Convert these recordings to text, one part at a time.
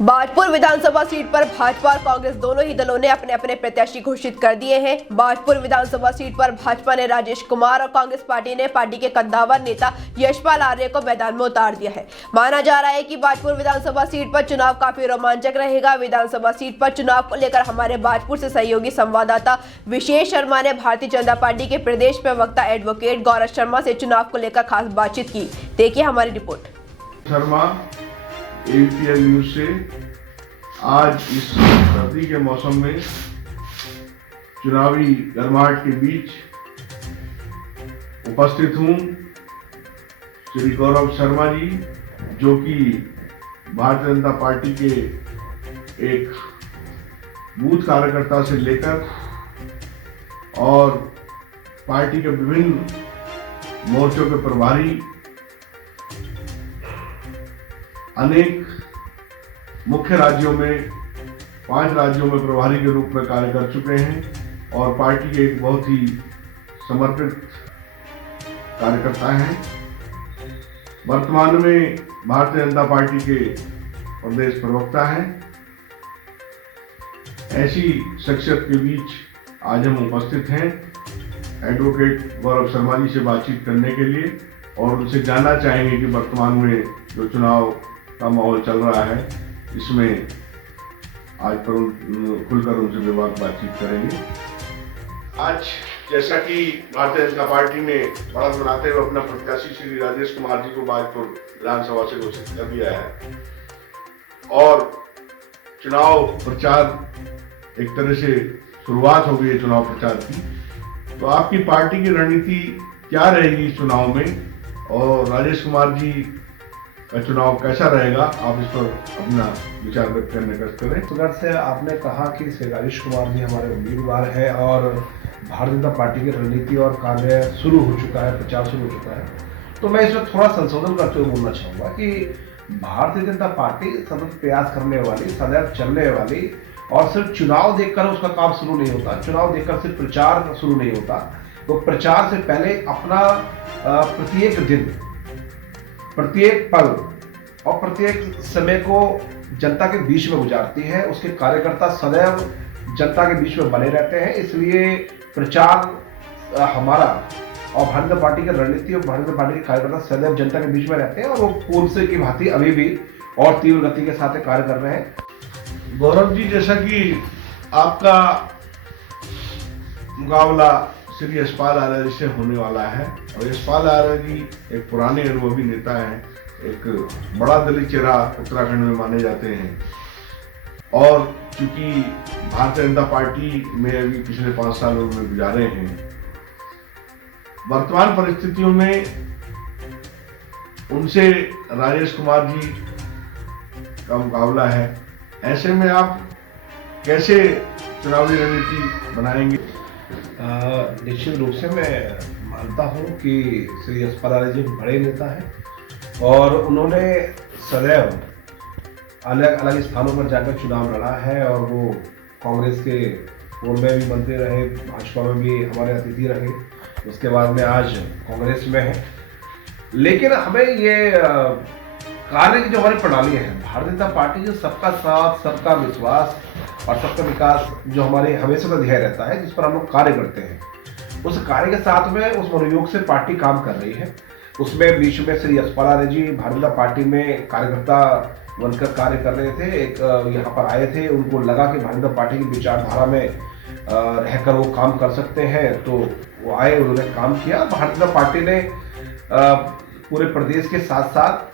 बाजपुर विधानसभा seat पर भाजपा और कांग्रेस दोनों ही दलों ने अपने अपने प्रत्याशी घोषित कर दिए हैं। बाजपुर विधानसभा सीट पर भाजपा ने राजेश कुमार और कांग्रेस पार्टी ने पार्टी के कद्दावर नेता यशपाल आर्य को मैदान में उतार दिया है। माना जा रहा है कि बाजपुर विधानसभा सीट पर चुनाव काफी रोमांचक रहेगा। विधानसभा सीट पर चुनाव को लेकर हमारे बाजपुर से सहयोगी संवाददाता विशेष शर्मा ने भारतीय जनता पार्टी के प्रदेश प्रवक्ता एडवोकेट गौरव शर्मा से चुनाव को लेकर खास बातचीत की। देखिए हमारी रिपोर्ट। शर्मा APL न्यूज से आज इस सर्दी के मौसम में चुनावी गर्माहट के बीच उपस्थित हूं। श्री गौरव शर्मा जी, जो कि भारतीय जनता पार्टी के एक बूथ कार्यकर्ता से लेकर और पार्टी के विभिन्न मोर्चों के प्रभारी, अनेक मुख्य राज्यों में 5 राज्यों में प्रभारी के रूप में कार्य कर चुके हैं और पार्टी के एक बहुत ही समर्पित कार्यकर्ता हैं। वर्तमान में भारतीय जनता पार्टी के प्रदेश प्रवक्ता हैं। ऐसी शख्सियत के बीच आज हम उपस्थित हैं एडवोकेट गौरव शर्मा जी से बातचीत करने के लिए और उनसे जानना चाहेंगे कि वर्तमान में जो चुनाव का माहौल चल रहा है इसमें आज पर खुलकर उनसे बातचीत करेंगे। आज जैसा कि भारतीय जनता पार्टी ने बढ़त बनाते हुए अपना प्रत्याशी श्री राजेश कुमार जी को बाजपुर विधानसभा से घोषित कर दिया है और चुनाव प्रचार एक तरह से शुरुआत हो गई है चुनाव प्रचार की, तो आपकी पार्टी की रणनीति क्या रहेगी इस चुनाव में और राजेश कुमार जी का चुनाव कैसा रहेगा, आप इस पर अपना विचार व्यक्त करने का करें। सुगर से आपने कहा कि श्री राजेश कुमार जी हमारे उम्मीदवार हैं और भारतीय जनता पार्टी की रणनीति और कार्य शुरू हो चुका है, प्रचार शुरू हो चुका है, तो मैं इसमें थोड़ा संशोधन करते हुए बोलना चाहूँगा कि भारतीय जनता पार्टी सतत प्रयास करने वाली, सदैव चलने वाली और सिर्फ चुनाव देखकर उसका काम शुरू नहीं होता, चुनाव देखकर सिर्फ प्रचार शुरू नहीं होता। तो प्रचार से पहले अपना प्रत्येक दिन, प्रत्येक पल और प्रत्येक समय को जनता के बीच में गुजारती है। उसके कार्यकर्ता सदैव जनता के बीच में बने रहते हैं, इसलिए प्रचार हमारा और भारतीय जनता पार्टी की रणनीति और भारतीय जनता पार्टी के कार्यकर्ता सदैव जनता के बीच में रहते हैं और वो पूर्व से की भांति अभी भी और तीव्र गति के साथ कार्य कर रहे हैं। गौरव जी, जैसा कि आपका मुकाबला श्री यशपाल आर्य जी से होने वाला है और यशपाल आर्य जी एक पुराने अनुभवी नेता हैं, एक बड़ा दलित चेहरा उत्तराखंड में माने जाते हैं और चूंकि भारतीय जनता पार्टी में अभी पिछले 5 साल उन्होंने गुजारे हैं, वर्तमान परिस्थितियों में उनसे राजेश कुमार जी का मुकाबला है। ऐसे में आप कैसे चुनावी रणनीति बनाएंगे? निश्चित रूप से मैं मानता हूं कि श्री यशपाल आर्य जी बड़े नेता हैं और उन्होंने सदैव अलग अलग स्थानों पर जाकर चुनाव लड़ा है और वो कांग्रेस के पूर्व में भी मंत्री रहे, भाजपा में भी हमारे अतिथि रहे, उसके बाद में आज कांग्रेस में है। लेकिन हमें ये कार्य की जो हमारी प्रणाली है, भारतीय जनता पार्टी जो सबका साथ, सबका विश्वास और सबका विकास जो हमारे हमेशा का ध्येय रहता है, जिस पर हम लोग कार्य करते हैं, उस कार्य के साथ में उस मनोयोग से पार्टी काम कर रही है। उसमें बीच में श्री यशपाल आर्य जी भारतीय जनता पार्टी में कार्यकर्ता बनकर कार्य कर रहे थे, एक यहाँ पर आए थे, उनको लगा कि भारतीय जनता पार्टी की विचारधारा में रहकर वो काम कर सकते हैं, तो वो आए, उन्होंने काम किया। भारतीय जनता पार्टी ने पूरे प्रदेश के साथ साथ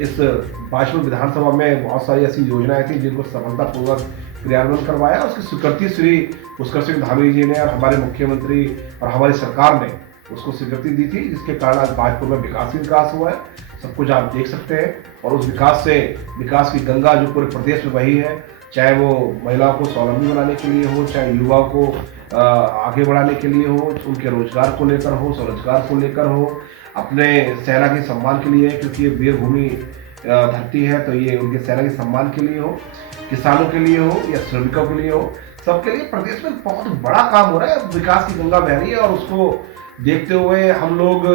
इस बाजपुर विधानसभा में बहुत सारी ऐसी योजनाएं थी जिनको सफलतापूर्वक क्रियान्वयन करवाया। उसकी स्वीकृति श्री पुष्कर सिंह धामी जी ने और हमारे मुख्यमंत्री और हमारी सरकार ने उसको स्वीकृति दी थी, जिसके कारण आज बाजपुर में विकास ही विकास हुआ है। सब कुछ आप देख सकते हैं और उस विकास की गंगा जो पूरे प्रदेश में बही है, चाहे वो महिलाओं को स्वावलंबी बनाने के लिए हो, चाहे युवाओं को आगे बढ़ाने के लिए हो, उनके रोजगार को लेकर हो, स्वरोजगार को लेकर हो, अपने सेना के सम्मान के लिए, क्योंकि ये वीर भूमि धरती है तो ये उनके सेना के सम्मान के लिए हो, किसानों के लिए हो या श्रमिकों के लिए हो, सबके लिए प्रदेश में बहुत बड़ा काम हो रहा है। विकास की गंगा बह रही है और उसको देखते हुए हम लोग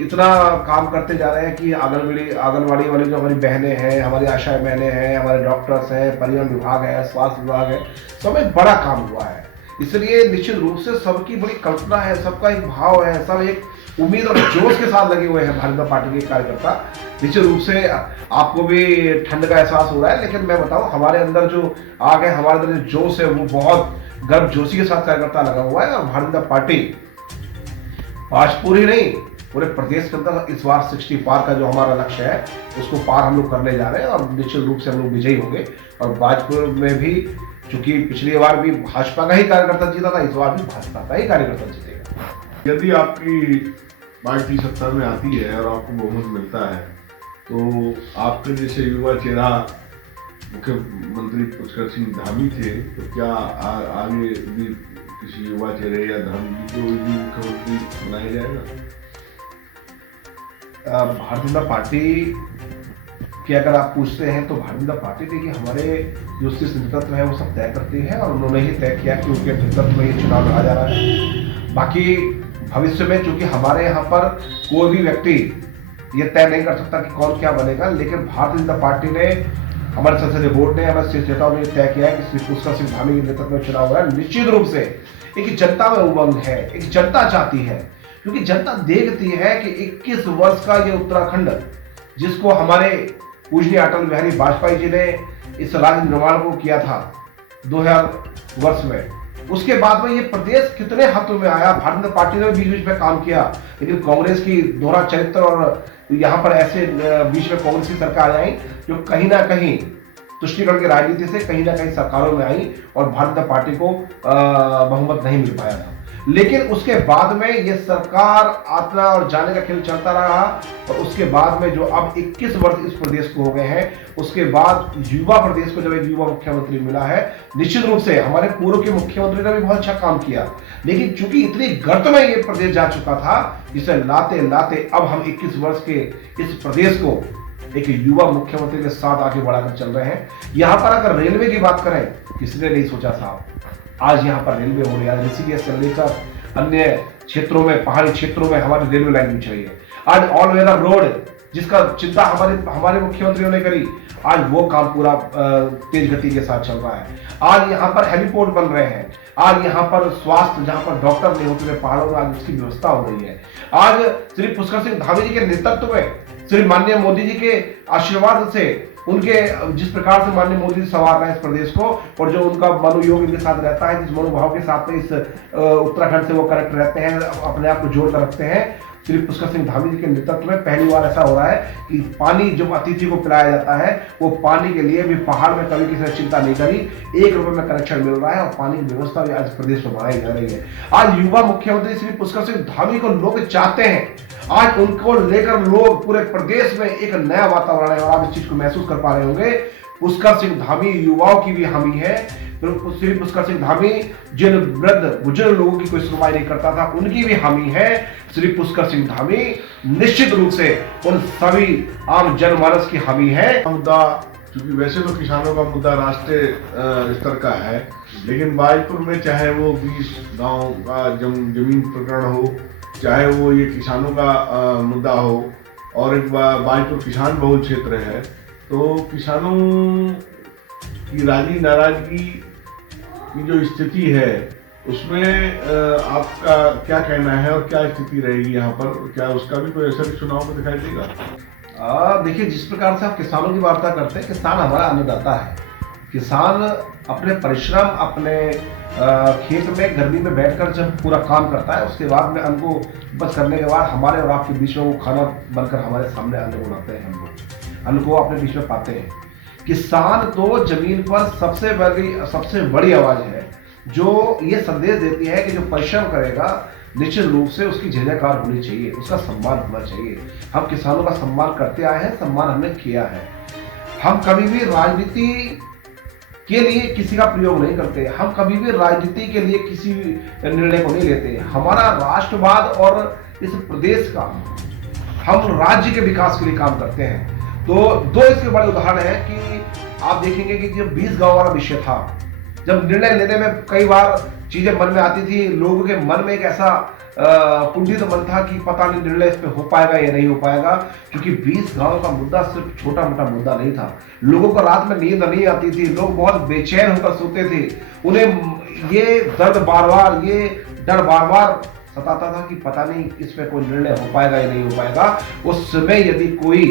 इतना काम करते जा रहे हैं कि आंगनवाड़ी वाली जो हमारी बहनें हैं, हमारी आशा बहनें हैं, हमारे डॉक्टर्स हैं, परिवहन विभाग है, स्वास्थ्य विभाग है, सब एक बड़ा काम हुआ है। इसलिए निश्चित रूप से सबकी बड़ी कल्पना है, सबका एक भाव है, सब एक उम्मीद और जोश के साथ लगे हुए हैं भारतीय जनता पार्टी के कार्यकर्ता। निश्चित रूप से आपको भी ठंड का एहसास हो रहा है, लेकिन मैं बताऊं हमारे अंदर जो आग है, हमारे अंदर जो जोश है, वो बहुत गर्मजोशी के साथ कार्यकर्ता लगा हुआ है। और भारतीय जनता पार्टी भाजपुर ही नहीं, पूरे प्रदेश के अंदर इस बार 60 पार का जो हमारा लक्ष्य है, उसको पार हम लोग करने जा रहे हैं और निश्चित रूप से हम लोग विजयी होंगे। और भाजपुर में भी, चूंकि पिछली बार भी भाजपा का ही कार्यकर्ता जीता था, इस बार भी भाजपा का ही कार्यकर्ता जीतेगा। यदि आपकी पार्टी सत्ता में आती है और आपको बहुमत मिलता है, तो आपके जैसे युवा चेहरा मुख्यमंत्री पुष्कर सिंह धामी थे, तो क्या आगे भी किसी युवा चेहरे या धामी को भी मुख्यमंत्री बनाया जाएगा? भारतीय जनता पार्टी की अगर आप पूछते हैं तो भारतीय जनता पार्टी देखिए हमारे जो शीर्ष नेतृत्व है वो सब तय करती है और उन्होंने ही तय किया कि उनके नेतृत्व में ये चुनाव लड़ा जा रहा है। बाकी भविष्य में चूंकि हमारे यहाँ पर कोई भी व्यक्ति ये तय नहीं कर सकता कि कौन क्या बनेगा, लेकिन भारतीय जनता पार्टी ने, हमारे संसदीय बोर्ड ने, हमारे शीर्ष नेताओं ने तय किया है कि श्री पुष्कर सिंह धामी के नेतृत्व में चुनाव हो रहा है। निश्चित रूप से एक जनता में उमंग है, एक जनता चाहती है, क्योंकि जनता देखती है कि 21 वर्ष का ये उत्तराखंड, जिसको हमारे पूजनीय अटल बिहारी वाजपेयी जी ने इस राज्य निर्माण को किया था 2000 वर्ष में, उसके बाद में ये प्रदेश कितने हाथों में आया। भारतीय जनता पार्टी ने बीच बीच में काम किया, लेकिन कांग्रेस की दोहरा चरित्र और यहाँ पर ऐसे बीच में कांग्रेस की सरकार आई जो कहीं ना कहीं तुष्टिकरण की राजनीति से कहीं ना कहीं सरकारों में आई और भारतीय जनता पार्टी को बहुमत नहीं मिल पाया था। लेकिन उसके बाद में ये सरकार आतना और जाने का खेल चलता रहा और उसके बाद में जो अब 21 वर्ष इस प्रदेश को हो गए हैं, उसके बाद युवा प्रदेश को जब एक युवा मुख्यमंत्री मिला है, निश्चित रूप से हमारे पूर्व के मुख्यमंत्री ने भी बहुत अच्छा काम किया, लेकिन चूंकि इतनी गर्त में ये प्रदेश जा चुका था, जिसे लाते लाते अब हम 21 वर्ष के इस प्रदेश को एक युवा मुख्यमंत्री के साथ आगे बढ़ाकर चल रहे हैं। यहाँ पर अगर रेलवे की बात करें, किसी ने नहीं सोचा था आज यहाँ पर रेलवे हो रही है। ऋषिकेश से लेकर अन्य क्षेत्रों में, पहाड़ी क्षेत्रों में हमारी रेलवे लाइन बिछ रही है। आज ऑल वेदर रोड, जिसका चिंता हमारे मुख्यमंत्रियों ने करी, आज वो काम पूरा तेज गति के साथ चल रहा है। आज यहाँ पर हेलीपोर्ट बन रहे हैं, आज यहाँ पर स्वास्थ्य, जहाँ पर डॉक्टर नहीं होते थे पहाड़ों में, आज उसकी व्यवस्था हो रही है। आज श्री पुष्कर सिंह धामी जी के नेतृत्व में, श्री माननीय मोदी जी के आशीर्वाद से, उनके जिस प्रकार से माननीय मोदी जी संवार रहे हैं इस प्रदेश को, और जो उनका मनोयोग इनके साथ रहता है, जिस मनोभाव के साथ में इस उत्तराखंड से वो कनेक्ट रहते हैं, अपने आप को जोड़ कर रखते हैं, श्री पुष्कर सिंह धामी जी के नेतृत्व में पहली बार ऐसा हो रहा है कि पानी जब अतिथि को पिलाया जाता है, वो पानी के लिए भी पहाड़ में कभी किसी ने चिंता नहीं करी, 1 रुपए में कनेक्शन मिल रहा है और पानी की व्यवस्था भी आज प्रदेश में बनाई जा रही है। आज युवा मुख्यमंत्री श्री पुष्कर सिंह धामी को लोग चाहते हैं, आज उनको लेकर लोग पूरे प्रदेश में एक नया वातावरण है और आप इस चीज को महसूस कर पा रहे होंगे। पुष्कर सिंह धामी युवाओं की भी हामी है। श्री पुष्कर सिंह धामी जिन वृद्ध बुजुर्ग लोगों की कोई सुनवाई नहीं करता था, उनकी भी हामी है। श्री पुष्कर सिंह धामी निश्चित रूप से उन सभी आम जनमानस की हामी है। मुद्दा क्योंकि वैसे तो किसानों का मुद्दा राष्ट्रीय स्तर का है, लेकिन बाजपुर में चाहे वो 20 गांव का जमीन प्रकरण हो, चाहे वो ये किसानों का मुद्दा हो, और एक बाजपुर किसान बहुल क्षेत्र है, तो किसानों की राजी नाराजगी की जो स्थिति है, उसमें आपका क्या कहना है और क्या स्थिति रहेगी यहाँ पर? क्या उसका भी कोई असर चुनाव में दिखाई देगा? देखिए, जिस प्रकार से आप किसानों की वार्ता करते हैं, किसान हमारा अन्नदाता है। किसान अपने परिश्रम, अपने खेत में गर्मी में बैठकर जब पूरा काम करता है, उसके बाद में अन्न को उपज करने के बाद हमारे और आपके बीच में वो खाना बनकर हमारे सामने अन्न बनाते हैं, हम लोग अन्न को अपने बीच में पाते हैं। किसान तो जमीन पर सबसे बड़ी आवाज है, जो ये संदेश देती है कि जो परिश्रम करेगा निश्चित रूप से उसकी जय जयकार होनी चाहिए, उसका सम्मान होना चाहिए। हम किसानों का सम्मान करते आए हैं, सम्मान हमने किया है। हम कभी भी राजनीति के लिए किसी का प्रयोग नहीं करते, हम कभी भी राजनीति के लिए किसी निर्णय को नहीं लेते। हमारा राष्ट्रवाद और इस प्रदेश का, हम राज्य के विकास के लिए काम करते हैं। तो 2 इसके बड़े उदाहरण हैं कि आप देखेंगे कि जब 20 गांव वाला विषय था, जब निर्णय लेने में कई बार चीजें मन में आती थी, लोगों के मन में एक ऐसा कुंठित मन था कि पता नहीं निर्णय इस पे हो पाएगा या नहीं हो पाएगा, क्योंकि 20 गांव का मुद्दा सिर्फ छोटा मोटा मुद्दा नहीं था। लोगों को रात में नींद नहीं आती थी, लोग बहुत बेचैन होकर सोते थे, उन्हें ये दर्द बार बार, ये डर बार बार सताता था कि पता नहीं इस पे कोई निर्णय हो पाएगा या नहीं हो पाएगा। उस समय यदि कोई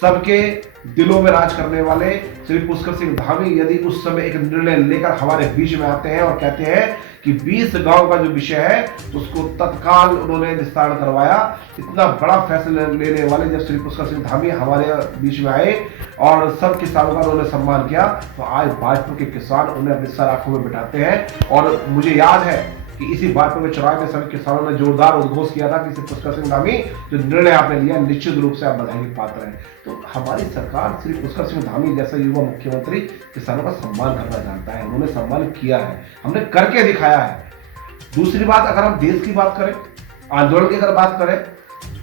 सबके दिलों में राज करने वाले श्री पुष्कर सिंह धामी यदि उस समय एक निर्णय लेकर हमारे बीच में आते हैं और कहते हैं कि 20 गांव का जो विषय है उसको तत्काल उन्होंने निस्तारण करवाया। इतना बड़ा फैसला लेने वाले जब श्री पुष्कर सिंह धामी हमारे बीच में आए और सब किसानों का उन्होंने सम्मान किया, तो आज भाजपा के किसान उन्हें अपने सर आंखों में बिठाते हैं। और मुझे याद है कि इसी भाजपा के चुनाव में सभी किसानों ने जोरदार उद्घोष किया था कि श्री पुष्कर सिंह धामी जो निर्णय आपने लिया निश्चित रूप से आप बधाई के पात्र हैं। तो हमारी सरकार श्री पुष्कर सिंह धामी जैसा युवा मुख्यमंत्री किसानों का सम्मान करना जानता है, उन्होंने सम्मान किया है, हमने करके दिखाया है। दूसरी बात, अगर हम देश की बात करें, आंदोलन की अगर बात करें,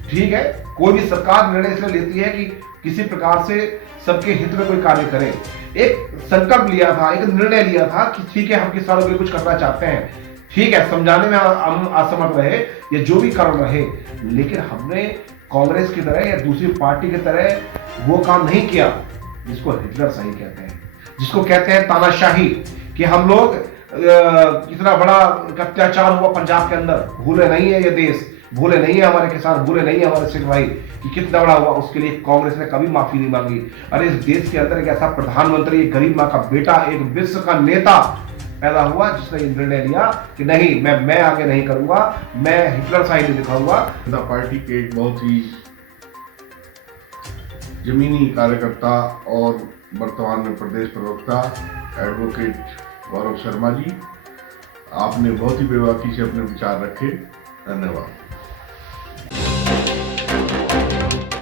ठीक है, कोई भी सरकार निर्णय इसलिए लेती है कि किसी प्रकार से सबके हित में कोई कार्य करे। एक संकल्प लिया था, एक निर्णय लिया था कि ठीक है हम किसानों के लिए कुछ करना चाहते हैं, ठीक है, समझाने में हम असमर्थ रहे या जो भी कारण रहे, लेकिन हमने कांग्रेस की तरह या दूसरी पार्टी की तरह वो काम नहीं किया जिसको हिटलरशाही कहते हैं, जिसको कहते हैं तानाशाही, कि हम लोग इतना बड़ा अत्याचार हुआ पंजाब के अंदर, भूले नहीं है ये देश, भूले नहीं है हमारे किसान, भूले नहीं है हमारे सिख भाई कि कितना बड़ा हुआ, उसके लिए कांग्रेस ने कभी माफी नहीं मांगी। अरे इस देश के अंदर एक ऐसा प्रधानमंत्री, एक गरीब माँ का बेटा, एक विश्व का नेता पैदा हुआ जिसने ये निर्णय लिया कि नहीं, मैं आगे नहीं करूंगा, मैं हिटलरशाही नहीं दिखाऊंगा। जनता पार्टी के एक बहुत ही जमीनी कार्यकर्ता और वर्तमान में प्रदेश प्रवक्ता एडवोकेट गौरव शर्मा जी, आपने बहुत ही बेबाकी से अपने विचार रखे। धन्यवाद।